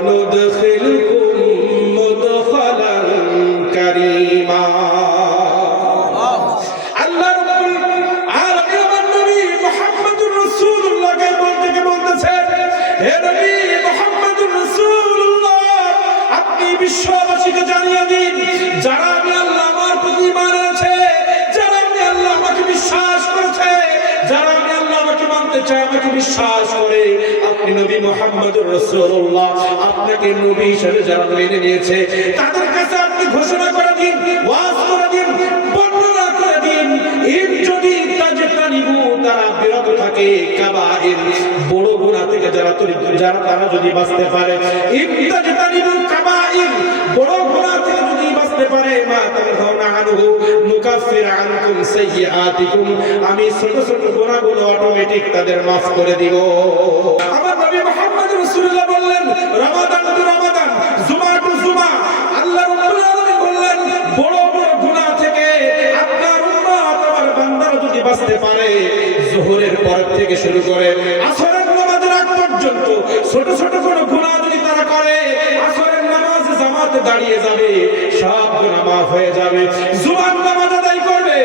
وندخلكم مدخلا كريما আল্লাহ রাব্বুল আলামিন আমার নবী মুহাম্মদুর রাসূলুল্লাহকে বলতেছেন, হে নবী মুহাম্মদুর রাসূলুল্লাহ, আপনি বিশ্ববাসীকে জানিয়ে দিন, যারা আমি আল্লাহ আমার প্রতি ঈমান এনেছে, যারা আমি আল্লাহ আমাকে বিশ্বাস করেছে, যারা আমি আল্লাহ আমাকে মানতে চায়, আমাকে বিশ্বাস করে, আপনি নবী মুহাম্মদুর রাসূলুল্লাহ, আপনাকে নবী হিসেবে যারা মেনে নিয়েছে, তাদের কাছে আপনি ঘোষণা করে দিন, ওয়াজ করে দিন, বর্ণনা করে দিন, যদি তাজতানিবু, তারা বিরত থাকে, কাবাইর বড় গুনাহ থেকে যারা তারা যদি বাঁচতে পারে, তাজতানিবু কাবাইর বড় গুনাহ থেকে যদি বাঁচতে পারে, মা তানহাউনা আনহু নুকাফির আনকুম সাইয়্যাতিকুম, আমি ছোট ছোট গুনাহগুলো অটোমেটিক তাদের মাফ করে দিব। আমার নবী মুহাম্মদ রাসূলুল্লাহ বললেন, রমাদান টু রমাদান, জুমা টু জুমা, আল্লাহ রাব্বুল আলামিন বললেন, বড় বড় গুনাহ থেকে আপনার উম্মত আমার বান্দারা যদি বাঁচতে পারে, যোহরের পর থেকে শুরু করে আসরের নামাজের আগ পর্যন্ত ছোট ছোট কোন গুনাহ যদি তারা করে, আসরের নামাজ জামাতে দাঁড়িয়ে যাবে, সব গুনাহ মাফ হয়ে যাবে। জুমার নামাজ আদায় করবে,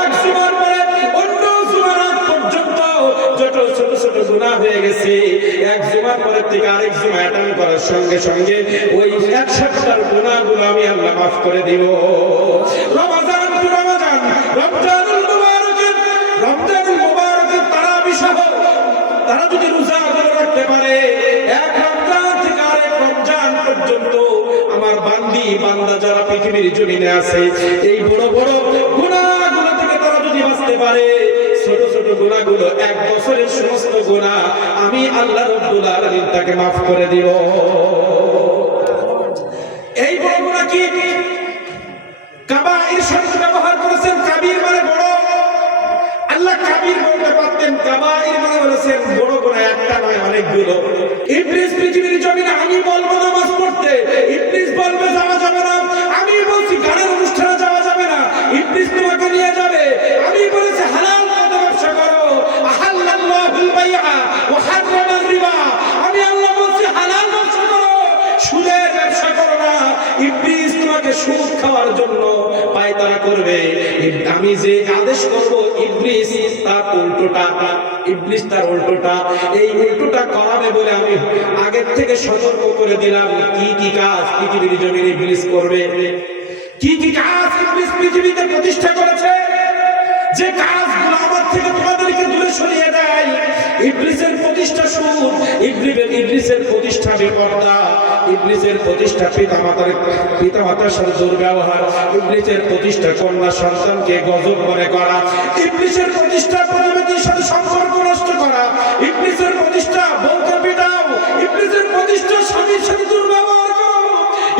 এক জুমার পরে অন্য জুমার আগ পর্যন্ত যত ছোট ছোট গুনাহ হয়ে গেছে, এক জুমার পরের থেকে আরেক জুমা অ্যাটেন্ড করার সঙ্গে সঙ্গে ওই 100টার গুনাহগুলো আমি আল্লাহ মাফ করে দিব। রমাদান টু রমাদান, রমজানুল মুবারকের তারাবি সহ তারা যদি রোজা ধরে রাখতে পারে, এক রমজান থেকে আরেক রমজান পর্যন্ত, আমার বান্দা যারা পৃথিবীর জমিনে আছে, এই বড় বড় গুনাহগুলো থেকে তারা যদি বাঁচতে পারে, ছোট ছোট গুনাহগুলো, এক বছরের সমস্ত গুনাহ আমি আল্লাহ রাব্বুল আলামিন তাকে মাফ করে দিব। এই বড় গুনাহ কি? কাবাইর শব্দ ব্যবহার করেছেন, কাবীর মানে বড়। আল্লাহ কাবীর বলতে পারতেন, কাবাইর মানে বলেছেন বড় গুনাহ, একটা নয় অনেকগুলো। ইবলিস পৃথিবীর জমিনে আমি বলবো নামাজ পড়তে, ইবলিস বলবে যাওয়া যাবে না, আমি বলছি গানের অনুষ্ঠানে যাওয়া যাবে না, ইবলিস তোমাকে নিয়ে যাবে। আমি বলেছি হালাল পথে ব্যবসা করো, আহাল্লাল্লাহুল বাইআ ওয়া হারামার রিবা, আমি আল্লাহ বলছি হালাল ব্যবসা করো, সুদের ব্যবসা করো না। ইবলিস তোমাকে সুদ খাওয়ার জন্য পায়তারা করবে, আমি যে আদেশ করব ইবলিস তার উল্টোটা, ইবলিস তার উল্টোটা, এই উল্টোটা করাবে বলে আমি আগের থেকে সতর্ক করে দিলাম। কি কি কাজ পৃথিবীর জমিনে ইবলিস করবে, কি কি কাজ ইবলিস পৃথিবীতে প্রতিষ্ঠা করেছে, যে কাজগুলো আমার থেকে তোমাদেরকে দূরে সরিয়ে দেয়। ইবলিসের প্রতিষ্ঠা সুদ, ইবলিসের প্রতিষ্ঠা বেপরদা, ইবলিসের প্রতিষ্ঠা পিতামাতার সাথে দুর্ব্যবহার, ইবলিসের প্রতিষ্ঠা কন্যা সন্তানকে গজব মনে করা, ইবলিসের প্রতিষ্ঠা প্রতিবেশীর সাথে সম্পর্ক নষ্ট করা, ইবলিসের প্রতিষ্ঠা বউকে পিটাও, ইবলিসের প্রতিষ্ঠা স্বামীর সাথে দুর্ব্যবহার করো,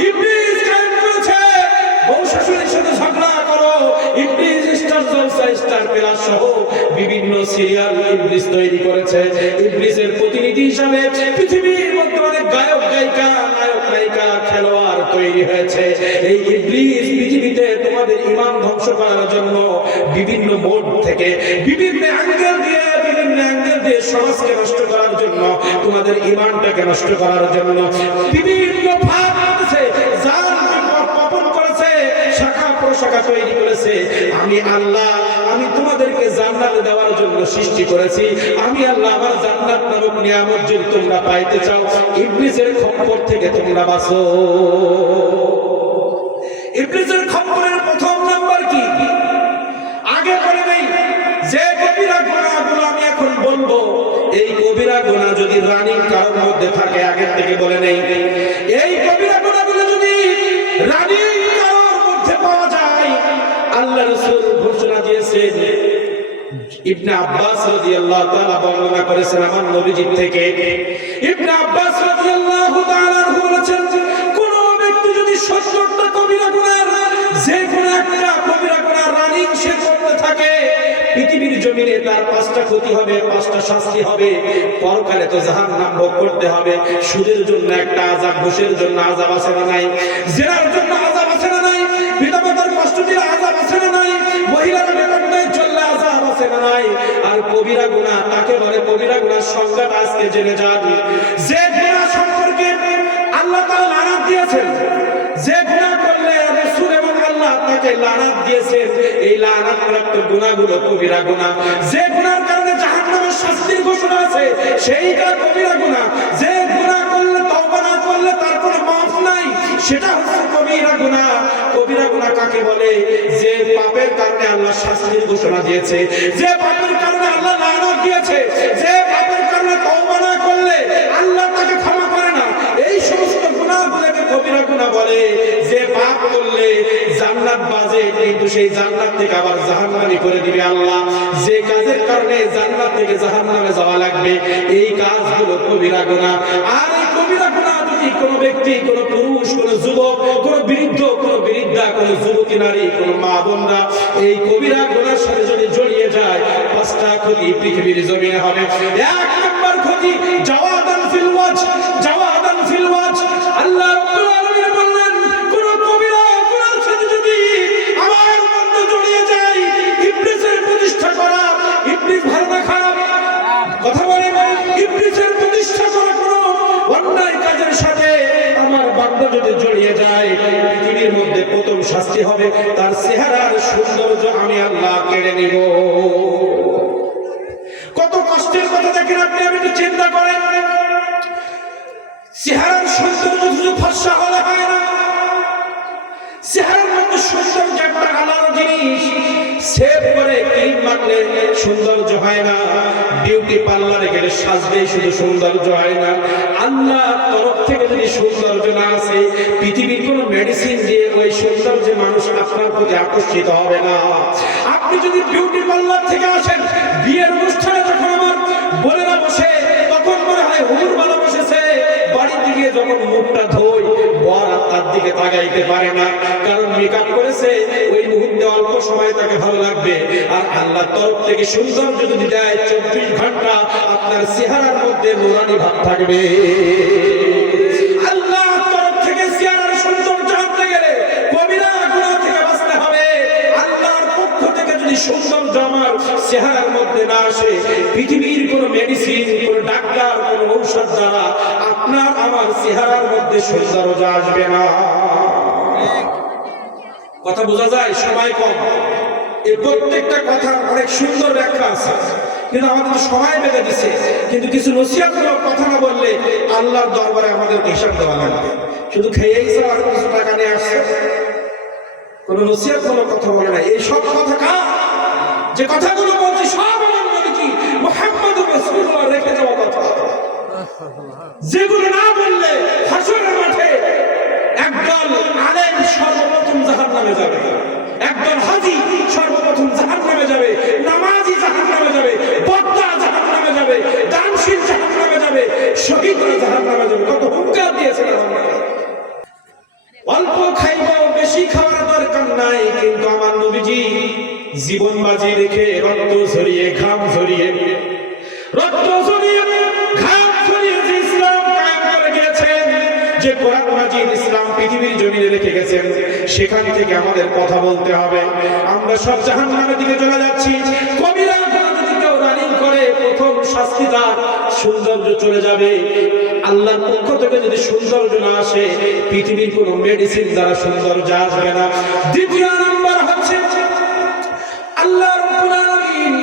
ইবলিস কায়েম করেছে বউ শাশুড়ির সাথে ঝগড়া করো, ইবলিস স্টার জলসা, স্টার প্লাস সহ বিভিন্ন সিরিয়াল ইবলিস তৈরি করেছে। ইবলিসের প্রতিনিধি হিসাবে পৃথিবীর মধ্যে অনেক গায়ক গায়িকা, নায়ক নায়িকা, খেলোয়াড় তৈরি হয়েছে। এই ইবলিস পৃথিবীতে তোমাদের ঈমান ধ্বংস করার জন্য বিভিন্ন মোড থেকে, বিভিন্ন অ্যাঙ্গেল দিয়ে সমাজকে নষ্ট করার জন্য, তোমাদের ঈমানটাকে নষ্ট করার জন্য বিভিন্ন ভাব করেছে, জাল পতন করেছে, শাখা প্রশাখা তৈরি করেছে। আমি আল্লাহ, আমি তোমাদেরকে জান্নাত দেওয়ার জন্য সৃষ্টি করেছি। আমি আল্লাহ আমার জান্নাত নামক নিয়ামত যদি তোমরা পাইতে চাও, ইবলিসের খপ্পর থেকে তোমরা বাঁচো। ইবলিসের খপ্পরের প্রথম নাম্বার কি? আগে বলে নেই যে কবিরা গুনাহগুলো আমি এখন বলবো, এই কবিরা গুনাহ যদি রানিং কারোর মধ্যে থাকে, আগের থেকে বলে নেই, এই কবিরা গুনাহগুলো যদি রানিং কারোর মধ্যে পাওয়া যায়, আল্লাহ রাসূল ঘোষণা দিয়েছেন। ইবনে আব্বাস রাদিয়াল্লাহু তাআলা বর্ণনা করেছেন আমার নবীজি থেকে, ইবনে আব্বাস রাদিয়াল্লাহু তাআলা বলেছেন, কোন ব্যক্তি যদি 70টা কবিরা গুনাহ, যে কোন একটা কবিরা গুনাহ রানিং সে করতে থাকে, পৃথিবীর জমিনে তার 5টা ক্ষতি হবে, 5টা শাস্তি হবে, পরকালে তো জাহান্নাম ভোগ করতে হবে। সুদের জন্য একটা আযাব, ঘুষের জন্য আযাব আছে না নাই, জিনার জন্য আযাব আছে না নাই, পিতামাতার কষ্ট দিয়ে আযাব আছে না নাই, মহিলার বেতন নাই চললে আযাব আছে না নাই। আর কবিরা গুনাহ তাকে বলে, কবিরা গুনাহ সংজ্ঞাটা আজকে জেনে যান। যে গুনাহ সম্পর্কে যে লানাত দিয়েছেন, এই লানাত প্রাপ্ত গুনাহগুলো কবিরা গুনাহ। যে গুনার কারণে জাহান্নামের শাস্তির ঘোষণা আছে সেইটা কবিরা গুনাহ। যে গুনাহ করলে তওবা না করলে তার কোনো মাফ নাই, সেটা হচ্ছে কবিরা গুনাহ। কবিরা গুনাহ কাকে বলে? যে পাপের কারণে আল্লাহ শাস্তির ঘোষণা দিয়েছে, যে পাপের কারণে আল্লাহ লানত দিয়েছে, যে পাপের কারণে তওবা না করলে আল্লাহ তাকে ক্ষমা করে না, এই সমস্ত গুনাহগুলোকে কবিরা গুনাহ বলে। যে পাপ করলে জান্নাত বাজে কিন্তু সেই জান্নাত থেকে আবার জাহান্নামে করে দিবে আল্লাহ। যে কাজের কারণে জান্নাত থেকে জাহান্নামে যাওয়া লাগবে, এই কাজগুলো কবিরা গুনাহ। আর এই কবিরা গুনাহ যদি কোনো ব্যক্তি, কোনো পুরুষ, কোনো যুবক, কোনো বৃদ্ধ, কোনো বৃদ্ধা, কোনো যুবতী নারী, কোনো মা বোনরা এই কবিরা গুনাহের সাথে যদি জড়িয়ে যায়, পাঁচটা ক্ষতি পৃথিবীর জমিনে হবে। এক নম্বর ক্ষতি জাওয়াদান ফিল ওয়াজ, জাওয়াদান ফিল ওয়াজ। আল্লাহ রাব্বুল আলামিন বললেন, কোন কবিরা গুনাহের সাথে যদি আমার বান্দা জড়িয়ে যায়, ইবলিসের প্রতিষ্ঠা করা, ইবলিস ভালো না খারাপ? কথা বলে, ইবলিসের প্রতিষ্ঠা করা কোন অন্যায় কাজের সাথে আমার বান্দা যদি জড়িয়ে যায়, পৃথিবীর মধ্যে প্রথম শাস্তি হবে তার চেহারার সৌন্দর্য আমি আল্লাহ কেড়ে নিব। কত কষ্টের কথা দেখেন আপনি, আমি একটু চিন্তা করেন। চেহারার সৌন্দর্য শুধু ফর্সা হলে হয় না, চেহারার মধ্যে সৌন্দর্য একটা আলাদা জিনিস। সেভ করে ক্রিম মাখলে সৌন্দর্য হয় না, বিউটি পার্লারে গেলে সাজলেই শুধু সৌন্দর্য হয় না। আল্লাহর তরফ থেকে যদি সৌন্দর্য না আসে, পৃথিবীর কোনো মেডিসিন দিয়ে ওই সৌন্দর্যে মানুষ আপনার প্রতি আকর্ষিত হবে না। আপনি যদি বিউটি পার্লার থেকে আসেন, বিয়ের অনুষ্ঠানে যখন আমার বোনেরা বসে, তখন মনে হয় হুজুর ভালো বসেছে। বাড়ির দিকে যখন মুখটা ধোই, বর তার দিকে তাকাইতে পারে না, কারণ মেকআপ করেছে। ওই মুহূর্তে অল্প সময় তাকে ভালো লাগবে। আর আল্লাহর তরফ থেকে সৌন্দর্য যদি দেয়, 24 ঘন্টা আপনার চেহারার মধ্যে নুরানি ভাব থাকবে। আল্লাহর তরফ থেকে চেহারার সৌন্দর্য আনতে গেলে কবিরা গুনাহ থেকে বাঁচতে হবে। আল্লাহর পক্ষ থেকে যদি সৌন্দর্য আমার চেহারার মধ্যে না আসে, পৃথিবীর কোনো মেডিসিন, কোনো ডাক্তার, কোনো ঔষধ দ্বারা আপনার আমার চেহারার মধ্যে সৌন্দর্য আসবে না। কথা বোঝা যায়? সময় কম, এই প্রত্যেকটা কথা অনেক সুন্দর ব্যাখ্যা আছে, কিন্তু আমাদের সময় বেঁধে দিছে। কিন্তু কিছু নসিহতমূলক কথা না বললে আল্লাহর দরবারে আমাদের হিসাব দেওয়া লাগবে। শুধু খেয়েই আর কিছু টাকা নিয়ে আসছে, কোনো নসিহতমূলক কথা বলে না। এই সব কথা কার? যে কথাগুলো বলছি সব আমার নবী মুহাম্মদুর রাসূলুল্লাহ রেখে যাওয়া কথা, যেগুলো না বললে হাসরের মাঠে একদল আলেম সর্বপ্রথম জাহান্নামে যাবে, একদল হাজী সর্বপ্রথম জাহান্নামে যাবে, নামাজি জাহান্নামে যাবে, বক্তা জাহান্নামে যাবে, দানশীল জাহান্নামে যাবে, শহীদরা জাহান্নামে যাবে। কত হুঙ্কার দিয়েছে আল্লাহ। অল্প খাইব, বেশি খাওয়ার দরকার নাই, কিন্তু আমার নবীজি জীবন বাজি রেখে রক্ত ঝরিয়ে, ঘাম ঝরিয়ে, রক্ত ঝরিয়ে, ঘাম ঝরিয়ে যে ইসলাম কায়েম করে গিয়েছেন, যে কোরআন মাজিদ ইসলাম পৃথিবীর জমিনে রেখে গেছেন, সেখান থেকে আমাদের কথা বলতে হবে। আমরা সব জাহান্নামের দিকে চলে যাচ্ছি। কবিরা গুনাহ যদি কেউ রানিং করে, প্রথম শাস্তি তার সৌন্দর্য চলে যাবে। আল্লাহর পক্ষ থেকে যদি সৌন্দর্য না আসে, পৃথিবীর কোনো মেডিসিন দ্বারা সৌন্দর্য আসবে না। দ্বিতীয় নাম্বার হচ্ছে আল্লাহ রাব্বুল আলামিন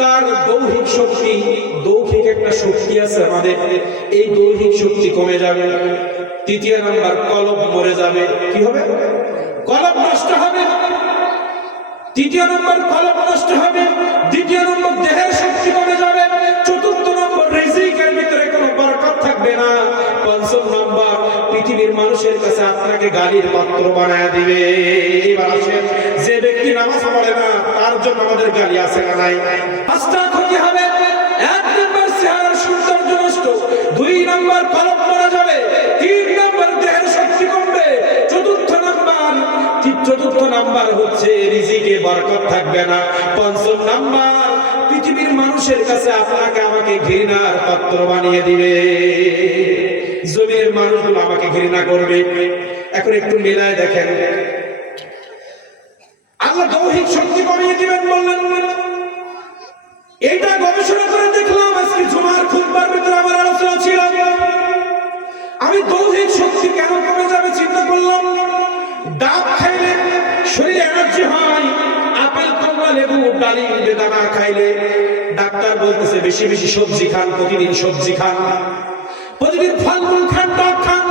তার দৈহিক শক্তি, দৈহিক একটা শক্তি আছে আমাদের, এই দৈহিক শক্তি কমে যাবে। তৃতীয় নাম্বার কলব মরে যাবে। কি হবে? কলব নষ্ট হবে। তৃতীয় নম্বর কলব নষ্ট হবে। দ্বিতীয় নম্বর দেহের শক্তি কমে যাবে। চতুর্থ নম্বর রিজিকের ভিতরে কোনো বরকত থাকবে না। পঞ্চম নম্বর পৃথিবীর মানুষের কাছে আপনাকে গালির পাত্র বানায় দিবে। এবার আসেন, যে ব্যক্তি নামাজ পড়ে না তার জন্য আমাদের গালি আছে না নাই? পাঁচটা ক্ষতি হবে। এক নম্বর চেহারার সৌন্দর্য নষ্ট, দুই নম্বর কলব মরে যাবে, তিন নম্বর দেহের শক্তি কমবে, চতুর্থ নাম্বার হচ্ছে রিজিকে বরকত থাকবে না, পঞ্চম নাম্বার পৃথিবীর মানুষের কাছে আপনাকে আমাকে ঘৃণার পাত্র বানিয়ে দিবে। জমির মানুষগুলো আমাকে ঘৃণা করবে। এখন একটু মিলায় দেখেন, আল্লাহ দৈহিক শক্তি কমিয়ে দিবেন বললেন। এইটা গবেষণা করে দেখলাম, আজকে জুমার খুতবার ভিতরে আমার আলোচনা ছিল। আমি দৈহিক শক্তি কেন কমে যাবে চিন্তা করলাম। ডাব খাইলে শরীরে ডালিম বেদানা খাইলে ডাক্তার বলতেছে বেশি বেশি সবজি খান, প্রতিদিন সবজি খান, প্রতিদিন ফলমূল খান, টক খান,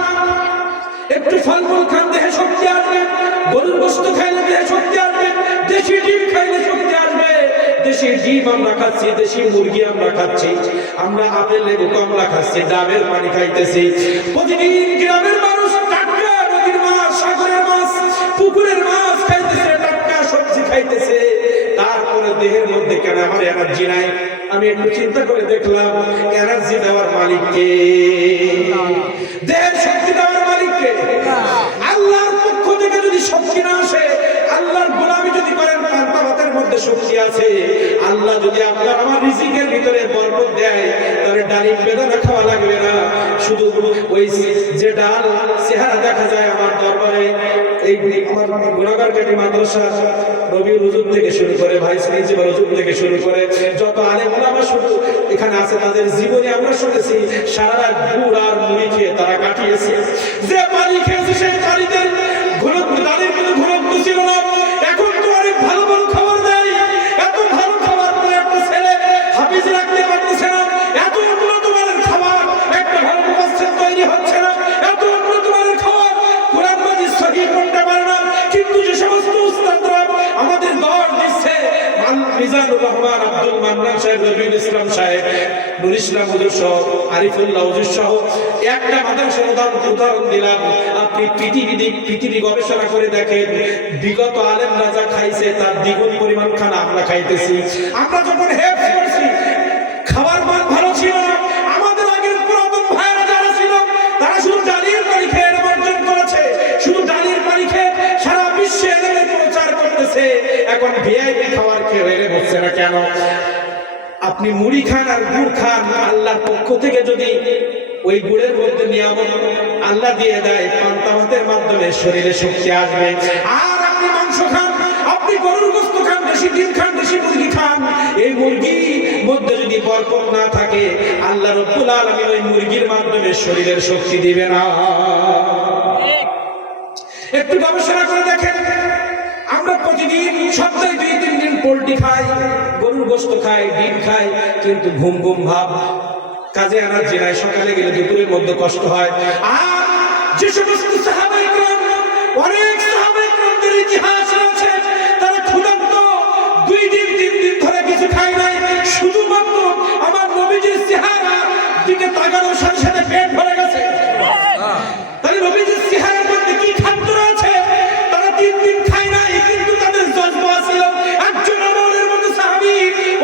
একটু ফলমূল খান, দেহে শক্তি আসবে। গরুর গোশত খাইলে দেহে শক্তি আসবে, দেশি ডিম খাইলে শক্তি আসবে। দেশি ডিম আমরা খাচ্ছি, দেশি মুরগি আমরা খাচ্ছি, আমরা আপেল লেবু কমলা খাচ্ছি, ডাবের পানি খাইতেছি। প্রতিদিন গ্রামের মানুষ টাটকা নদীর মাছ, সাগরের মাছ, পুকুরের মাছ খাইতেছে, টাটকা সবজি খাইতেছে। তারপরে দেহের মধ্যে কেন আমার এনার্জি নাই? আমি একটু চিন্তা করে দেখলাম, এনার্জি দেওয়ার মালিক কে? দেহের শক্তি দেওয়ার মালিক কে? আল্লাহর পক্ষ থেকে যদি শক্তি না আসে, আল্লাহর গোলামি যদি করেন, পান্তা ভাতের মধ্যে শক্তি আছে, আল্লাহ যদি আপনার আমার রিজিকের ভিতরে বরকত দেয়, তাহলে ডালিম বেদানা খাওয়া লাগবে না। শুধু ওই যে ডাল চেহারা দেখা যায় আমার দরবারে, এই আমার গুণাগার কাটি মাদ্রাসা রবিউল হুজুর থেকে শুরু করে ভাই প্রিন্সিপাল হুজুর থেকে শুরু করে যত আলেম ওলামা শুধু এখানে আছে, তাদের জীবনে আমরা শুনেছি সারা রাত গুড় আর মুড়ি খেয়ে তারা কাটিয়েছে। যে পানি খেয়েছে সেই পানিতে ঘনত্ব, তাদের কোনো ঘনত্ব ছিল না। এখন তো অনেক ভালো ভালো খাবার দেয়, এত ভালো খাবার করে একটা ছেলে হাফিজ রাখতে পারতেছে না, এত উন্নত মানের খাবার, একটা ভালো মুফাসসির তৈরি হচ্ছে না, এত উন্নত মানের খাবার, কোরআন মাজিদ সহিহ পড়তে পারে না। কিন্তু যে সমস্ত উস্তাদরা আমাদের দর দিচ্ছে, মিজানুর রহমান, আব্দুল মান্নান সাহেব, রবিউল ইসলাম সাহেব, নুর ইসলাম হুজুর সহ, আরিফুল্লাহ হুজুর সহ একটা মাদ্রাসার উদাহরণ দিলাম। আপনি পৃথিবী গবেষণা করে দেখেন, বিগত আলেম রাজা খাইছে তার দ্বিগুণ পরিমাণ খানা আমরা খাইতেছি। আমরা যখন হেফজ করছি, খাবার মান ভালো ছিল না। আমাদের আগের পুরাতন ভাইরা যারা ছিল, তারা শুধু ডালির পানি খেয়ে অর্জন করেছে, শুধু ডালির পানি খেয়ে সারা বিশ্বে এলেমের প্রচার করতেছে। এখন ভিআইপি খাবার খেয়ে এলেম হচ্ছে না কেন? আপনি মুড়ি খান আর গুড় খান, আল্লাহর পক্ষ থেকে যদি ওই গুড়ের মধ্যে নিয়ামত আল্লাহ দিয়ে দেয়, পান্তা ভাতের মাধ্যমে শরীরে শক্তি আসবে। আর আপনি মাংস খান, আপনি গরুর গোশত খান, দেশি ডিম খান, দেশি মুরগি খান, এই মুরগির মধ্যে যদি বরকত না থাকে, আল্লাহ রাব্বুল আলামিন ওই মুরগির মাধ্যমে শরীরের শক্তি দিবে না। একটু গবেষণা করে দেখেন, আমরা প্রতিদিন সপ্তাহে 2-3 দিন পোল্ট্রি খাই, গরুর গোশত খাই, ডিম খাই, কিন্তু ঘুম ঘুম ভাব, কাজে এনার্জি নাই, সকালে গেলে দুপুরের মধ্যে কষ্ট হয়। আর যে সমস্ত সাহাবায়ে কেরাম, অনেক সাহাবায়ে কেরামদের ইতিহাস আছে, তারা ক্ষুধার্ত 2 দিন 3 দিন ধরে কিছু খায় নাই, শুধুমাত্র আমার নবীজির চেহারা দিকে তাকানোর সাথে সাথে পেট ভরে গেছে। তাহলে নবীজির চেহারার মধ্যে কি খাদ্য আছে? তারা 3 দিন খায় নাই, কিন্তু তাদের জজ্বা ছিল। একজন ওমরের মতো সাহাবী,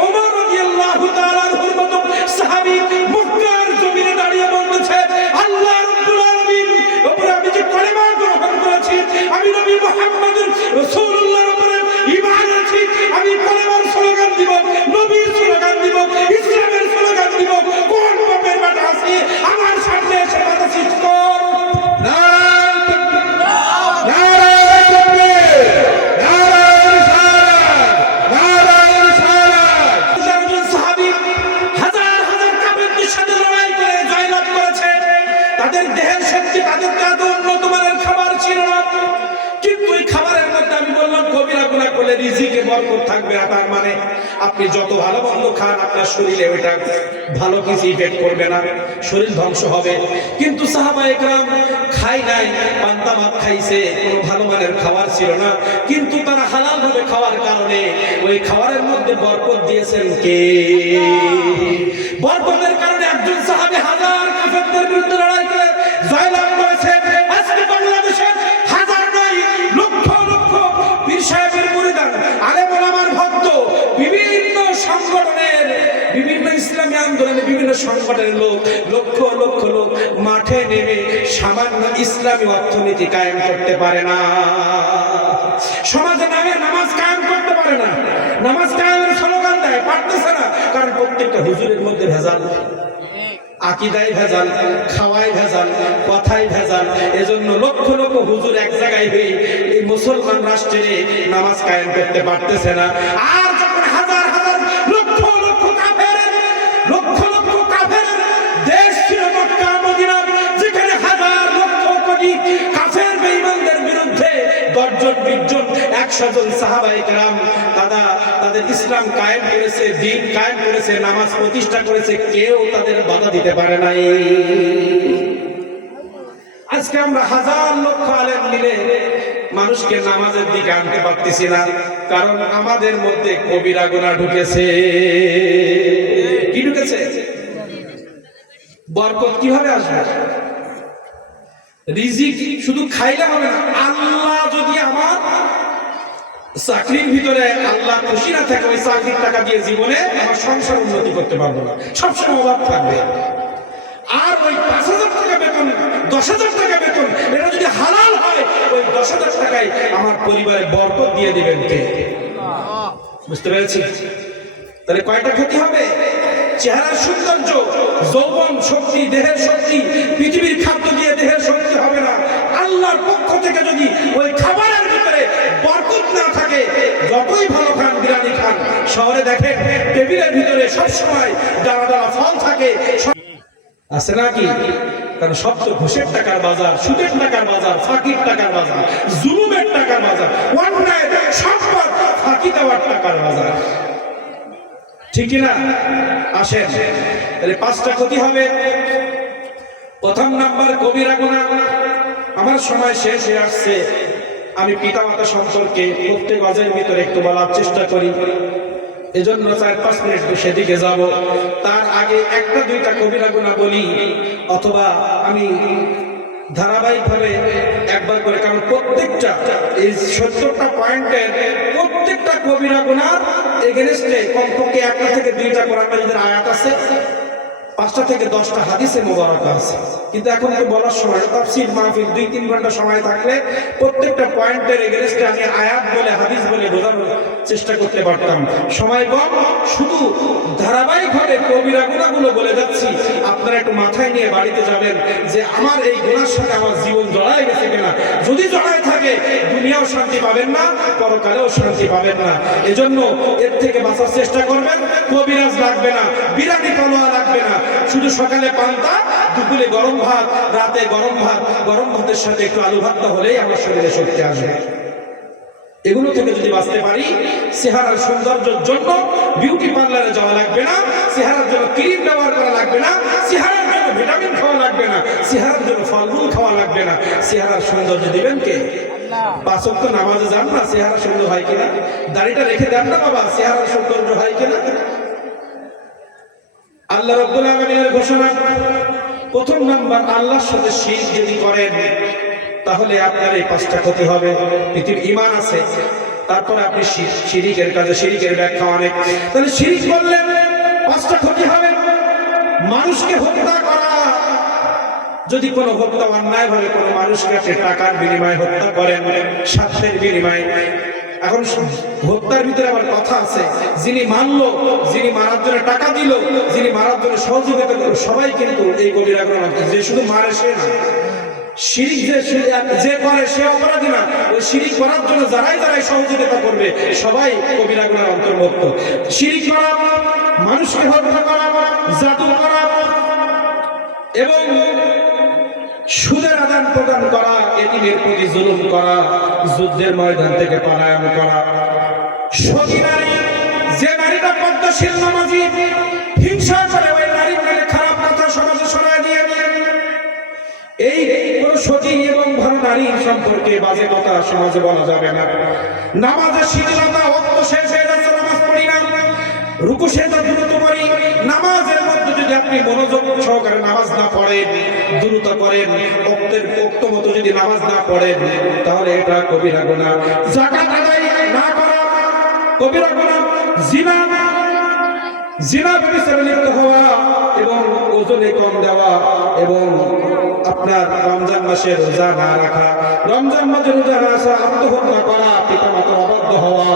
ওমর রাদিয়াল্লাহু তাআলা আনহুর মতো সাহাবী মক্কার জমিনে দাঁড়িয়ে বলতেছে, আল্লাহ রাব্বুল আলামিন উপরে আমি যে কলেমা গ্রহণ করেছি, আমি নবী মুহাম্মদুর রাসূলুল্লাহর উপরে ঈমান এনেছি, আমি কলেমার স্লোগান দিব, নবীর স্লোগান দিব, ইসলামের স্লোগান দিব। কোন বাপের বেটা আছে আমার সামনে এসে কথা সৃষ্টি কর? তাদের দেহের শক্তি, তাদের এত উন্নত মানের খাবার ছিল না, কিন্তু ওই খাবারের মধ্যে আমি বললাম কবিরা গুনাহ করলে রিজিকে বরকত থাকবে। তার মানে আপনি যত ভালো মন্দ খান, আপনার শরীরে ওইটা ভালো কিছু ইফেক্ট করবে না, শরীর ধ্বংস হবে। কিন্তু সাহাবায়ে কেরাম খায় নাই, পান্তা ভাত খাইছে, কোনো ভালো মানের খাবার ছিল না, কিন্তু তারা হালাল ভাবে খাওয়ার কারণে ওই খাবারের মধ্যে বরকত দিয়েছেন কে? বরকতের কারণে একজন সাহাবী হাজার কাফেরদের বিরুদ্ধে লড়াই করে জয়লাভ করেছে। আজকে বাংলাদেশে হাজার নয়, লক্ষ লক্ষ পীর সাহেবের মুরিদান, আলেম ওলামার ভক্ত, বিভিন্ন সংগঠনের, বিভিন্ন ইসলামী আন্দোলনের বিভিন্ন সংগঠনের লোক, লক্ষ লক্ষ লোক মাঠে নেমে সামান্য ইসলামী অর্থনীতি কায়েম করতে পারে না, সমাজে নামে নামাজ কায়েম করতে পারে না, নামাজ কায়েমের স্লোগান দেয়, পারতেছে না। কারণ প্রত্যেকটা হুজুরের মধ্যে ভেজাল, আকিদায় ভেজাল, খাওয়ায় ভেজাল, কথায় ভেজাল। এজন্য লক্ষ লক্ষ হুজুর এক জায়গায় হয়ে এই মুসলমান রাষ্ট্রে নামাজ কায়েম করতে পারতেছে না। আর যখন হাজার হাজার লক্ষ লক্ষ কাফের, লক্ষ লক্ষ কাফের দেশ ছিল মক্কা মদিনা, যেখানে হাজার লক্ষ কোটি কাফের বেঈমানদের বিরুদ্ধে 10 জন 20 জন 100 জন সাহাবায়ে কেরাম তারা যাদের ইসলাম কায়েম করেছে, দ্বীন কায়েম করেছে, নামাজ প্রতিষ্ঠা করেছে, কেউ তাদের বাধা দিতে পারে নাই। আজকে আমরা হাজার লক্ষ আলেম মিলে মানুষকে নামাজের দিকে আনতে পারতেছি না, কারণ আমাদের মধ্যে কবিরা গুনাহ ঢুকেছে। কি ঢুকেছে? বরকত কিভাবে আসবে? রিজিক শুধু খাইলে হবে না। আল্লাহ যদি আমার চাকরির ভিতরে আল্লাহ খুশি না থাকে, ওই চাকরির টাকা দিয়ে জীবনে আমার সংসার উন্নতি করতে পারবো না, সবসময় অভাব থাকবে। আর ওই ৫,০০০ টাকা বেতন, ১০,০০০ টাকা বেতন, এটা যদি হালাল হয়, ওই ১০,০০০ টাকায় আমার পরিবারে বরকত দিয়ে দিবেন কে? বুঝতে পেরেছি? তাহলে কয়টা ক্ষতি হবে? চেহারার সৌন্দর্য, যৌবন, শক্তি, দেহের শক্তি, পৃথিবীর খাদ্য দিয়ে দেহের শক্তি হবে না। আল্লাহর পক্ষ থেকে যদি ওই খাবারের ভিতরে বরকত না থাকে, যতই ভালো খান, বিরিয়ানি খান, শহরে দেখেন টেবিলের ভিতরে সবসময় দানা দানা ফল থাকে, আছে নাকি? কারণ সব তো ঘুষের টাকার বাজার, সুদের টাকার বাজার, ফাঁকির টাকার বাজার, জুলুমের টাকার বাজার, অন্যায় সম্পদ ফাঁকি দেওয়ার টাকার বাজার, ঠিক না? আসেন, তাহলে ৫টা ক্ষতি হবে। প্রথম নাম্বার কবিরা গুনাহ। আমার সময় শেষ হয়ে আসছে, আমি পিতামাতা সম্পর্কে প্রত্যেক ওয়াজের ভিতরে একটু বলার চেষ্টা করি, এজন্য ৪-৫ মিনিট সেদিকে যাব। তার আগে ১টা-২টা কবিরা গুনাহ বলি, অথবা আমি ধারাবাহিকভাবে একবার করে, কারণ প্রত্যেকটা এই ৭০টা পয়েন্টের প্রত্যেকটা কবিরা গুনাহ এগেইনস্টে কমপক্ষে ১টা থেকে ২টা কোরআন মাজিদের আয়াত আছে, ৫টা থেকে 10টা হাদিসে মোবারক আছে। কিন্তু এখন তো বলার সময়, তাফসীর মাহফিল ২-৩ ঘন্টা সময় থাকলে প্রত্যেকটা পয়েন্টের এগেইনস্টে আমি আয়াত বলে, হাদিস বলে বোঝানোর চেষ্টা করতে পারতাম। সময় কম, শুধু ধারাবাহিকভাবে কবিরা গুনাহগুলো বলে যাচ্ছি। আপনারা একটু মাথায় নিয়ে বাড়িতে যাবেন যে আমার এই গুনার সাথে আমার জীবন জড়ায় গেছে কিনা। যদি জড়ায় থাকে, দুনিয়াও শান্তি পাবেন না, পরকালেও শান্তি পাবেন না। এজন্য এর থেকে বাঁচার চেষ্টা করবেন। কবিরাজ লাগবে না, বিরানি কলোয়া লাগবে না, শুধু সকালে পান্তা, দুপুরে গরম ভাত, রাতে গরম ভাত, গরম ভাতের সাথে একটু আলু ভাতটা হলেই আমার শরীরে শক্তি আসবে। এগুলো থেকে যদি বাঁচতে পারি, চেহারার সৌন্দর্যের জন্য বিউটি পার্লারে যাওয়া লাগবে না, চেহারার জন্য ক্রিম ব্যবহার করা লাগবে না, চেহারার জন্য ভিটামিন খাওয়া লাগবে না, চেহারার জন্য ফলমূল খাওয়া লাগবে না। চেহারার সৌন্দর্য দিবেন কে? ৫ ওয়াক্ত নামাজে যান না, চেহারা সুন্দর হয় কিনা? দাড়িটা রেখে দেন না বাবা, চেহারার সৌন্দর্য হয় কিনা? আল্লাহ রাব্বুল আলামিনের ঘোষণা, প্রথম নাম্বার, আল্লাহর সাথে শিরক যদি করেন, তাহলে আপনার এই ৫টা ক্ষতি হবে। পৃথিবীর ঈমান আছে, তারপরে আপনি শিরকের কাজে, শিরকের ব্যাখ্যা অনেক। তাহলে শিরক করলেন, ৫টা ক্ষতি হবে। মানুষকে হত্যা করা, যদি কোনো হত্যা অন্যায়ভাবে কোনো মানুষকে আপনি টাকার বিনিময়ে হত্যা করেন, স্বার্থের বিনিময়ে। এখন হত্যার ভিতরে আবার কথা আছে, যিনি মারলো, যিনি মারার জন্য টাকা দিল, যিনি মারার জন্য সহযোগিতা করলো, সবাই কিন্তু এই কবিরা গুনাহ। যে শুধু মারে সে না, শিরক যে করে সে অপরাধী না, ওই শিরক করার জন্য যারাই সহযোগিতা করবে সবাই কবিরা গুনাহর অন্তর্ভুক্ত। শিরক করা, মানুষকে হত্যা করা, জাদু করা, এবং সুদের আদান প্রদান করা, এতিমের প্রতি জুলুম করা, যুদ্ধের ময়দান থেকে পলায়ন করা, সতী নারী, যে নারীটা পদ্মশীল নামাজি, হিংসা করে ওই নারীর নামে খারাপ কথা সমাজে শোনায় দিয়ে, এই কোন সতী এবং ভালো নারী সম্পর্কে বাজে কথা সমাজে বলা যাবে না। নামাজের শিথিলতা, ওয়াক্ত শেষ হয়ে যাচ্ছে, নামাজ পড়ি না, রুকু সেজদা দ্রুত করি, নামাজের মধ্যে যদি আপনি মনোযোগ সহকারে নামাজ না পড়েন, দ্রুত করেন, ওয়াক্ত মতো যদি নামাজ না পড়েন, তাহলে এটা কবিরা গুনাহ। যাকাত আদায় না করা কবিরা গুনাহ। জিনা ব্যভিচারে লিপ্ত হওয়া এবং ওজনে কম দেওয়া, এবং আপনার রমজান মাসে রোজা না রাখা, রমজান মাসে রোজা না রাখা, আত্মহত্যা করা, পিতামাতার অবাধ্য হওয়া,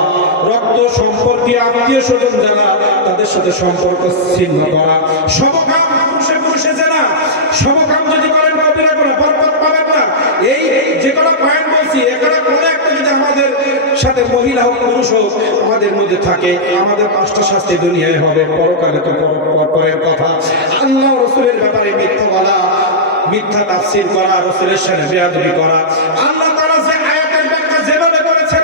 রক্ত সম্পর্কে আত্মীয় স্বজন যারা, তাদের সাথে সম্পর্ক ছিন্ন করা, সমকাম, পুরুষে জেনা, সমকাম যদি করেন কবিরা গুনাহ, বরকত পাবেন না। এই যে কোনো পয়েন্ট বলছি, এখানে কোনো একটা যদি আমাদের সাথে মহিলা হোক পুরুষ হোক আমাদের মধ্যে থাকে, আমাদের 5টা শাস্তি দুনিয়ায় হবে, পরকালে তো পরের কথা। আল্লাহ রাসূলের ব্যাপারে মিথ্যা বলা, মিথ্যা তাফসীর করা, রাসূলের সাথে বেয়াদবি করা। আল্লাহ তাআলা যে আয়াতের ব্যাখ্যা যেভাবে করেছেন,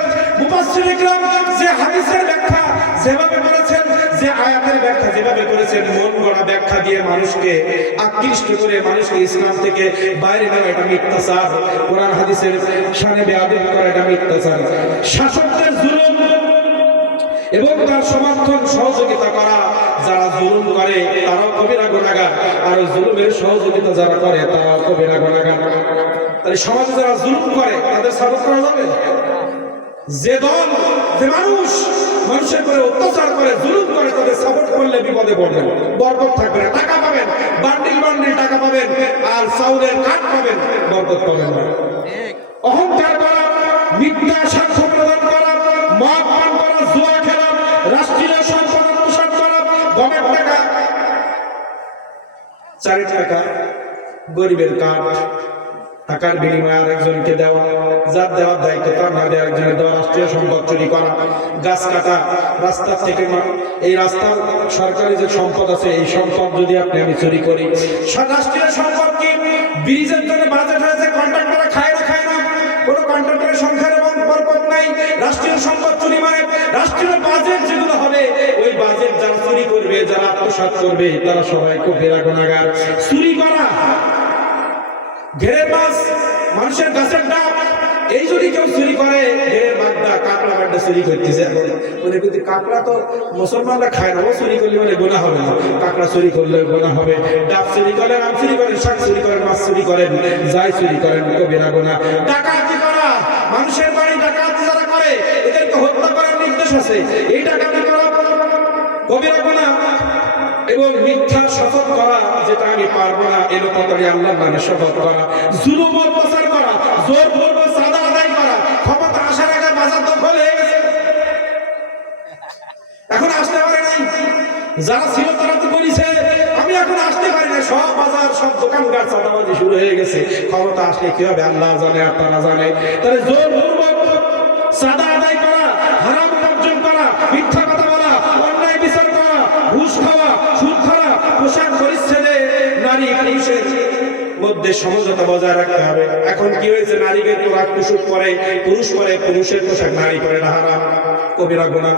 মুফাসসিরিন کرام যে হাদিসের ব্যাখ্যা যেভাবে করেছেন, যে আয়াতের ব্যাখ্যা যেভাবে করেছেন, মন গড়া ব্যাখ্যা দিয়ে মানুষকে আকৃষ্ট করে মানুষকে ইসলাম থেকে বাইরে নেওয়া, এটা মিথ্যাচার। কোরআন হাদিসের শানে বেয়াদবি করা, এটা মিথ্যাচার। শাসকদের জুলুম এবং তার সমর্থন সহযোগিতা করা, যারা জুলুম করে তারাও কবিরা গুনাহগার, আর ওই জুলুমের সহযোগিতা যারা করে তারাও কবিরা গুনাহগার। তাহলে সমাজে যারা জুলুম করে তাদের সাপোর্ট করা যাবে? যে দল, যে মানুষ মানুষের উপরে অত্যাচার করে, জুলুম করে, তাদের সাপোর্ট করলে বিপদে পড়বেন, বরকত থাকবে না। টাকা পাবেন, বান্ডিল বান্ডিল টাকা পাবেন, আর চাউলের কাঠ পাবেন, বরকত পাবেন না। অহংকার করা, মিথ্যা সাক্ষ্য প্রদান করা, মদ পান করা, জুয়া খেলা, রাষ্ট্রীয় সম্পদ আত্মসাৎ করা, গমের টাকা, চারি টাকা, গরিবের কাঠ, টাকার বিনিময়ে আরেকজনকে দেওয়া, যার দেওয়ার দায়িত্ব তার না দেওয়া একজনের দেওয়া, রাষ্ট্রীয় সম্পদ চুরি করা, গাছ কাটা, রাস্তা থেকে এই রাস্তার সরকারি যে সম্পদ আছে এই সম্পদ যদি আপনি আমি চুরি করি, রাষ্ট্রীয় সম্পদ কি ব্রিজের জন্য বাজেট হয়েছে, কন্ট্রাক্টররা খায় না, কোনো কন্ট্রাক্টরের সংখ্যার এবং বরকত নাই। রাষ্ট্রীয় সম্পদ চুরি মানে রাষ্ট্রীয় বাজেট যেগুলো হবে, ওই বাজেট যারা চুরি করবে, যারা আত্মসাৎ করবে, তারা সবাই কবিরা গুনাহগার। চুরি করা, ঘেরের মাছ, মানুষের গাছের ডাব, এই যদি কেউ চুরি করে, ঘেরের বাগদা, কাঁকড়া বাগদা চুরি করতেছে, মানে কিন্তু কাঁকড়া তো মুসলমানরা খায় না, ও চুরি করলে মানে গুনাহ হবে না, কাঁকড়া চুরি করলে গুনাহ হবে। ডাব চুরি করেন, আম চুরি করেন, শাক চুরি করেন, মাছ চুরি করেন, যাই চুরি করেন, কবিরা গুনাহ। ডাকাতি করা, মানুষের বাড়ি ডাকাতি যারা করে এদেরকে হত্যা করার নির্দেশ আছে, এই ডাকাতি করা কবিরা গুনাহ। এবং মিথ্যা শপথ করা, যেটা আমি পারবো না এরকম করে আল্লাহর নামে শপথ করা, জুলুম অত্যাচার করা, জোর পূর্ব সাদা আদায় করা, ক্ষমতা আসার আগে বাজার দখল হয়ে গেছে, এখন আসতে পারে নাই, যারা ছিল তারা তো করেছে, আমি এখন আসতে পারি না, সব বাজার সব দোকানঘাট চাঁদাবাজি শুরু হয়ে গেছে। ক্ষমতা আসলে কি হবে আল্লাহ জানে আর তারা জানে। তাহলে জোর পূর্ব সাদা আদায় করা, হারাম উপার্জন করা, মিথ্যা কথা বলা, অন্যায় বিচার করা, ঘুষ খাওয়া, সুদ খাওয়া, পোশাক পরিচ্ছদে নারী পুরুষের মধ্যে সমঝোতা বজায় রাখতে হবে। এখন কি হয়েছে, নারীদের পোশাক পোশাক পরে পুরুষ পরে, পুরুষের পোশাক নারী পরে না, হারাম, কবিরা গুনাহ।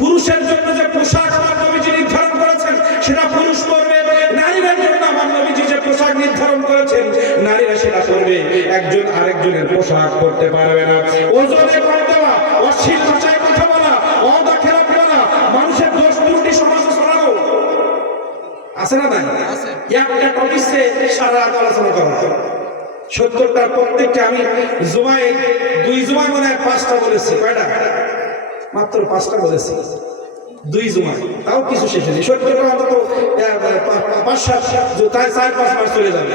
পুরুষের জন্য যে পোশাক আমার নবীজি নির্ধারণ করেছেন সেটা পুরুষ পরবে, নারীদের জন্য আমার নবীজি যে পোশাক নির্ধারণ করেছেন নারীরা সেটা পরবে, একজন আরেকজনের পোশাক পরতে পারবে না। ওজনে কম দেওয়া, অশ্লীল ভাষায় কথা বলা, অদাখেরাত করা, মানুষের দোষ ত্রুটি সমাজে ছড়ানো আছে না নাই? একটা টপিকে সারা রাত আলোচনা করা, ৭০টার প্রত্যেকটা আমি জুমায় ২ জুমায় মনে হয় ৫টা বলেছি, কয়টা? মাত্র ৫টা বলেছি ২ জুমায়, তাও কিছু শেষ হয়নি। ৭০টা অন্তত ৫-৭ তাই ৪-৫ মাস চলে যাবে,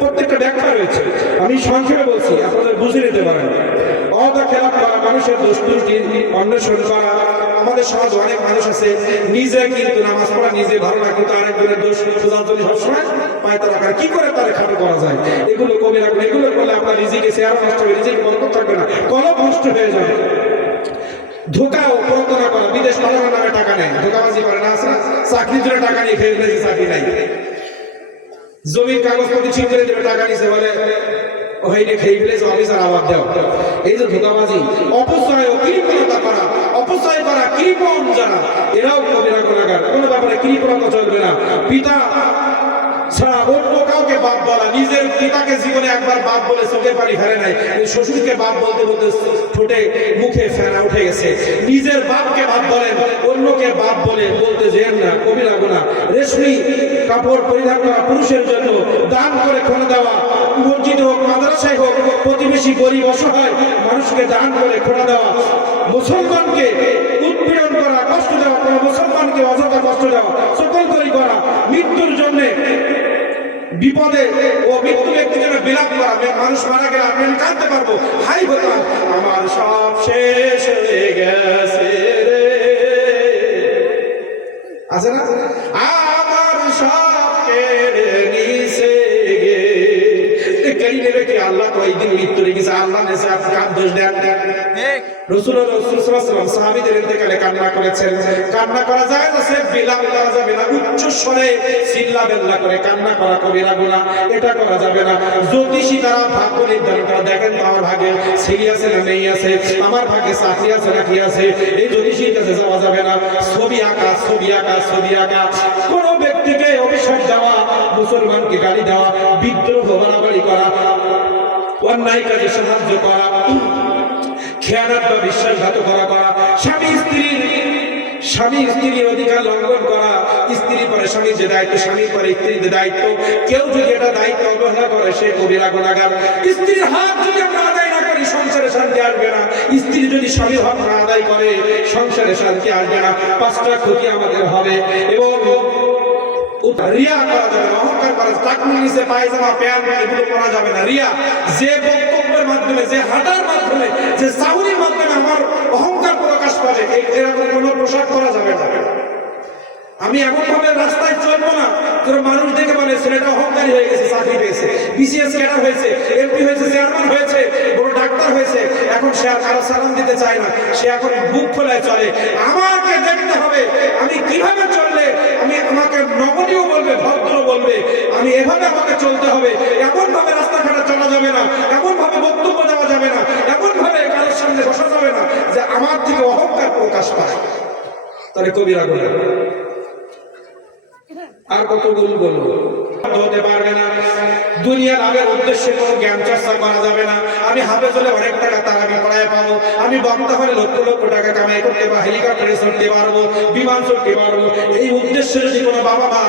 প্রত্যেকটা ব্যাখ্যা রয়েছে, আমি সংক্ষেপে বলছি, আপনাদের বুঝে নিতে পারেন। অদাখেরাত করা, মানুষের দোষ ত্রুটি অন্বেষণ করা। আমাদের সমাজে অনেক মানুষ আছে নিজে কিন্তু নামাজ পড়া নিজে ভালো না, কিন্তু আরেকজনের দোষ খোঁজার জন্য সবসময় পায়তারা করে, কি করে তারে খাটো করা যায়, এগুলো কবিরা গুনাহ। এগুলো করলে আপনার রিজিকে শেয়ার নষ্ট হবে, রিজিকে বরকত থাকবে না, কলব নষ্ট হয়ে যাবে। ধোঁকা ও প্রতারণা করা, বিদেশ পালানোর নামে টাকা নেয়, ধোঁকাবাজি করে না, আছে চাকরির জন্য টাকা নিয়ে খেয়ে ফেলেছে, চাকরি নাই, জমির কাগজপত্র ঠিক করে দেবে, টাকা নিছে বলে ওইটা খেয়ে ফেলেছে, অফিসার আবার দেওয়া, এই যে ধোঁকাবাজি, অপচয় ও কৃপণতা করা, অপচয় করা, কৃপণ যারা, এরাও কবিরা গুনাহগার। কোনো ব্যাপারে কৃপণতা চলবে না। পিতা ছাড়া অন্য কাউকে বাপ বলা, নিজের পিতাকে জীবনে একবার বাপ বলে চোখে পানি ফেলে নাই, শ্বশুরকে বাপ বলতে বলতে ঠোঁটে মুখে ফেনা উঠে গেছে, নিজের বাপকে বাপ বলেন, অন্যকে বাপ বলে বলতে যেন না, কবিরা গুনাহ। রেশমি কাপড় পরিধান করা পুরুষের জন্য, দান করে খোলা দেওয়া, মসজিদ হোক মাদ্রাসায় হোক, প্রতিবেশী গরিব অসহায় মানুষকে দান করে খোলা দেওয়া, মুসলমানকে উৎপীড়ন করা, কষ্ট দেওয়া, কোনো মুসলমানকে অযথা কষ্ট দেওয়া, সকল করি করা, মৃত্যুর জন্য বিপদে ও মৃত্যু ব্যক্তির জন্য বিলাপ করা, মানুষ মারা গেলে আমি কাঁদতে পারবো, হাই হতাম আমার সব শেষ হয়ে গেছে রে, আছে না, আমার সব কেড়ে নিছে গে, দিবে কি? আল্লাহ তো এই দিন মৃত্যু রেখেছে, আল্লাহ নেছে, আপনি কার দোষ দেন? রাসূলুল্লাহ সাল্লাল্লাহু আলাইহি ওয়াসাল্লাম সাহাবীদের ইন্তেকালে কান্না করেছেন। কান্না করা যায় না, সে বিলাপ করা যাবে না, উচ্চ স্বরে চিল্লা বেল্লা করে কান্না করা কবিরা গুনাহ, এটা করা যাবে না। জ্যোতিষী তারা ভাগ্য নির্ধারণ করা, দেখেন তো আমার ভাগ্যে ছেলে আছে না মেয়ে আছে, আমার ভাগ্যে চাকরি আছে না কি আছে, এই জ্যোতিষীর কাছে যাওয়া যাবে না। ছবি আঁকা, ছবি আঁকা, ছবি আঁকা, কোন ব্যক্তিকে অভিশাপ দেওয়া, মুসলমানকে গালি দেওয়া, বিদ্রোহ বাড়াবাড়ি করা, অন্যায় কাজে সাহায্য করা, খেয়ানত বা বিশ্বাসঘাতকতা করা, স্বামী স্ত্রীর অধিকার লঙ্ঘন করা, স্ত্রী পরে স্বামীর যে দায়িত্ব, স্বামীর পরে স্ত্রীর যে দায়িত্ব, কেউ যদি এটা দায়িত্ব অবহেলা করে সে কবিরা গুনাহগার। স্ত্রীর হক যদি আমরা আদায় না করি সংসারে শান্তি আসবে না। স্ত্রী যদি স্বামীর হক না আদায় করে সংসারে শান্তি আসবে না, পাঁচটা ক্ষতি আমাদের হবে। এবং রিয়া করা যাবে না, অহংকার করা, টাকনুর নিচে পায়জামা প্যান্ট এগুলো করা যাবে না। রিয়া, যে বক্তব্যের মাধ্যমে, যে হাঁটার মাধ্যমে, যে চাউনির মাধ্যমে আমার অহংকার প্রকাশ পাবে, এরকম কোনো পোশাক করা যাবে না। আমি এমন ভাবে রাস্তায় চলবো না তোর মানুষ দেখে বলে ছেলেটা অহংকারী হয়ে গেছে, চাকরি পেয়েছে, বিসিএস ক্যাডার হয়েছে, এমপি হয়েছে, চেয়ারম্যান হয়েছে, বড় ডাক্তার হয়েছে, এখন সে আর কারো সালাম দিতে চায় না, সে এখন বুক খোলায় চলে। আমাকে দেখতে হবে আমি কিভাবে চললে আমাকে নমনীয় বলবে, ভদ্র বলবে, আমি এভাবে আমাকে চলতে হবে। এমন ভাবে রাস্তাঘাটে চলা যাবে না, এমন ভাবে বক্তব্য দেওয়া যাবে না, এমন ভাবে কারোর সামনে বসা যাবে না যে আমার থেকে অহংকার প্রকাশ পায়। তাহলে কবিরা গুনাহ। আর কত বলবো, হতে পারবে না। দুনিয়া লাভের উদ্দেশ্যে কোনো জ্ঞান চর্চা করা যাবে না। আমি হাফেজ হলে অনেক টাকা তারাবি পড়ায় পাবো, আমি বক্তা হলে লক্ষ লক্ষ টাকা কামাই করতে পারবো, হেলিকপ্টারে চড়তে পারবো, বিমান চড়তে পারবো। এই উদ্দেশ্যে যদি কোনো বাবা মা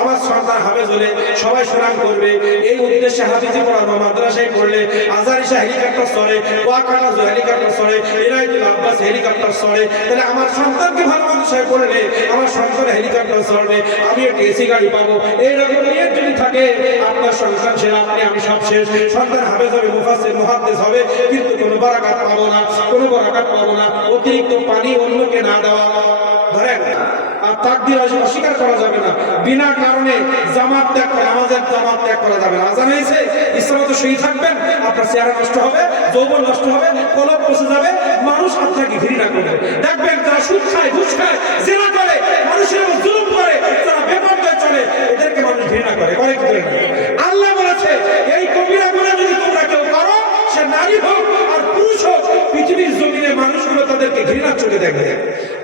আমার সন্তান হাফেজ হলে সবাই সুনাম করবে, এই উদ্দেশ্যে হাফিজি পড়ানো, মাদ্রাসায় পড়লে আজারিশা হেলিকপ্টার চড়ে, ওয়াকানা হেলিকপ্টার চড়ে, এনায়েতুল আব্বাস হেলিকপ্টার চড়ে, তাহলে আমার সন্তানকে ভালো মাদ্রাসায় পড়লে আমার সন্তান হেলিকপ্টার চড়বে, আমি একটি এসি গাড়ি পাবো। এইরকম নিয়ত যদি থাকে আপনার সন্তান সেরা, আপনি আমি সব শেষ। সন্তান হাফেজ হবে, মুফাসসির মুহাদ্দিস হবে, কিন্তু কোনো বারাকাত পাবো না, কোনো বারাকাত পাবো না। অতিরিক্ত পানি অন্যকে না দেওয়া, ধরেন আর তাকদীর অস্বীকার করা যাবে না। বিনা কারণে জামাত ত্যাগ করা, নামাজের জামাত ত্যাগ করা যাবে না। আজান হয়েছে, ইসলামে তো সহি থাকবেন, আপনার চেহারা নষ্ট হবে, যৌবন নষ্ট হবে, কলব পচে যাবে, মানুষ আপনাকে ঘৃণা করবে। দেখবেন যারা সুদ খায়, ঘুষ খায়, জিনা করে, মানুষের উপর জুলুম করে, যারা বেপরদায় চলে, এদেরকে মানুষ ঘৃণা করে, করে কি করে না? আল্লাহ বলেছে এই কবিরা গুনাহ যদি তোমরা কেউ করো, সে নারী হোক আর পুরুষ হোক, পৃথিবীর জমিনে মানুষগুলো তাদেরকে ঘৃণা চোখে দেখবে।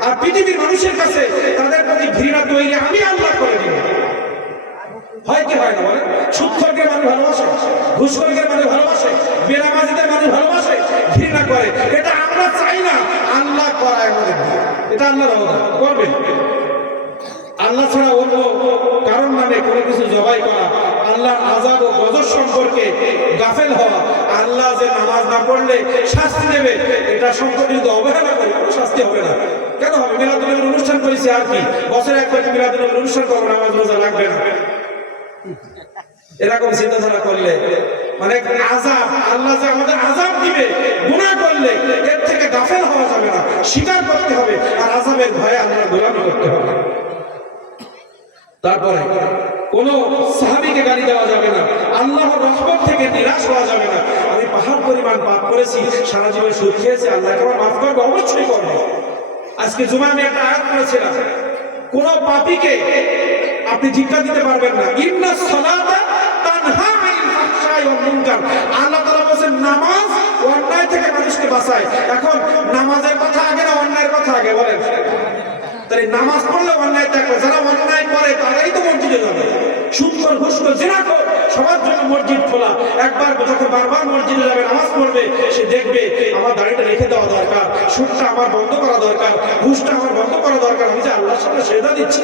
আর পৃথিবীর মানুষের কাছে তাদের প্রতি ঘৃণা তৈরি আমি আল্লাহ করে দিব। হয় কি হয় না বলেন? সুদখোরকে মানুষ ভালোবাসে, ঘুষখোরকে মানুষ ভালোবাসে, বেনামাজিদের মানুষ ভালোবাসে, ঘৃণা করে। এটা আমরা চাই না, আল্লাহ করায় আমাদের, এটা আল্লাহর অবদান করবেন। আল্লাহ ছাড়া অন্য কারণ নামে কোনো কিছু জবাই করা, আল্লাহর আযাব ও গজব সম্পর্কে গাফেল হওয়া, আল্লাহ যে নামাজ না পড়লে শাস্তি দেবে এটা সম্পর্কে যদি অবহেলা করে কোনো শাস্তি হবে না। কেন হবে? মিলাদুল নবীর অনুষ্ঠান করেছি আর কি, বছরে একবার মিলাদুল নবীর অনুষ্ঠান করবো, নামাজ রোজা লাগবে না, এরকম চিন্তাধারা করলে মানে আযাব, আল্লাহ যে আমাদের আযাব দিবে গুনাহ করলে, এর থেকে গাফেল হওয়া যাবে না, স্বীকার করতে হবে, আর আযাবের ভয়ে আল্লাহর গোলামি করতে হবে। তারপরে কোন সাহাবীকে গালি দেওয়া যাবে না, আল্লাহর রহমত থেকে নিরাশ হওয়া যাবে না। আমি পাহাড় পরিমাণ পাপ করেছি, সারা জীবন সুদ খেয়েছি, আল্লাহকে আমার মাফ করবে, অবশ্যই করবে। আজকে জুমায় আমি একটা আয়াত পড়েছিলাম, কোন পাপীকে আপনি ধিক্কার দিতে পারবেন না। ইন্নাস সালাতা তানহা আনিল ফাহশাই ওয়াল মুনকার, আল্লাহ তাআলা বলেন নামাজ অন্যায় থেকে মানুষকে বাঁচায়। এখন নামাজের কথা আগে না অন্যায়ের কথা আগে? বলেন। তাই নামাজ পড়লে অন্যায় ত্যাগ করে, যারা অন্যায় করে তারাই তো মসজিদে যাবে। সুদখোর, ঘুষখোর, জিনাখোর সবার জন্য মসজিদ খোলা। একবার যখন বারবার মসজিদে যাবে, নামাজ পড়বে, সে দেখবে আমার দাড়িটা রেখে দেওয়া দরকার, সুদটা আমার বন্ধ করা দরকার, ঘুষটা আমার বন্ধ করা দরকার, আমি যে আল্লাহর সামনে সেজদা দিচ্ছি।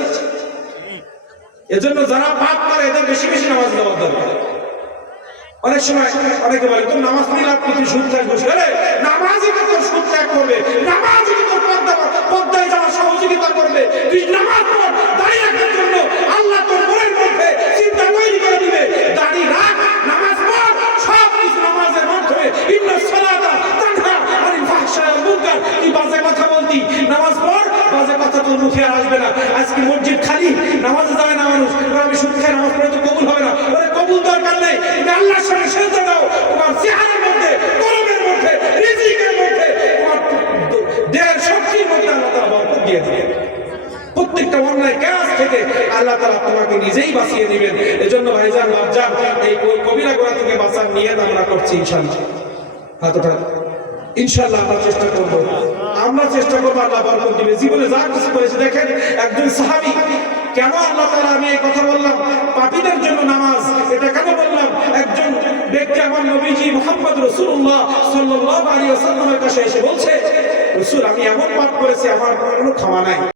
এজন্য যারা পাপ করে এদের বেশি বেশি নামাজ দেওয়ার দরকার। অনেক সময় অনেকে বলে তোর নামাজ পড়লে তুই সুদ ত্যাগ করছিস, নামাজই তো তোর সুদ ত্যাগ করবে, নামাজই তো তোর পদ্মায় যাওয়ার সহযোগিতা করবে। তুই নামাজ পড়, দাড়ি রাখার জন্য আল্লাহ তোর মনের মধ্যে চিন্তা তৈরি করে দিবে। দাড়ি রাখ, নামাজ পড়, সব কিছু নামাজের মাধ্যমে। ইন্নাস সালাতা তানহা আনিল ফাহশাই ওয়াল মুনকার, তুই বাজে কথা বলতি, নামাজ পড়, বাজে কথা তোর মুখে আর আসবে না। আজকে মসজিদ খালি, নামাজে যায় না মানুষ, আমি সুদ খাই, নামাজ পড়ে তো কবুল হবে না। কবুল দরকার নেই, তুমি আল্লাহর সামনে সেজদা দাও, তোমার চেহারার মধ্যে, গরমের মধ্যে, রিজিকের মধ্যে, তোমার দেহের শক্তির মধ্যে আল্লাহ তাআলা বরকত দিয়ে দিবেন। প্রত্যেকটা অন্যায় কাজ থেকে আল্লাহ তাআলা তোমাকে নিজেই বাঁচিয়ে দিবেন। এজন্য ভাইজান বাপজান, এই কবিরা গুনাহ থেকে বাঁচার নিয়ত আমরা করছি ইনশাআল্লাহ। এতটা ইনশাআল্লাহ আমরা চেষ্টা করব, আল্লাহ বরকত দিবে। জীবনে যা কিছু করেছে দেখেন, একজন সাহাবী, কেন আল্লাহ তাআলা, আমি এই কথা বললাম পাপীদের জন্য নামাজ, এটা কেন বললাম? একজন ব্যক্তি আমার নবীজি মুহাম্মদ রাসূলুল্লাহ সাল্লাল্লাহু আলাইহি ওয়াসাল্লামের কাছে এসে বলছে, হুজুর আমি এমন পাপ করেছি, আমার কোনো ক্ষমা নাই।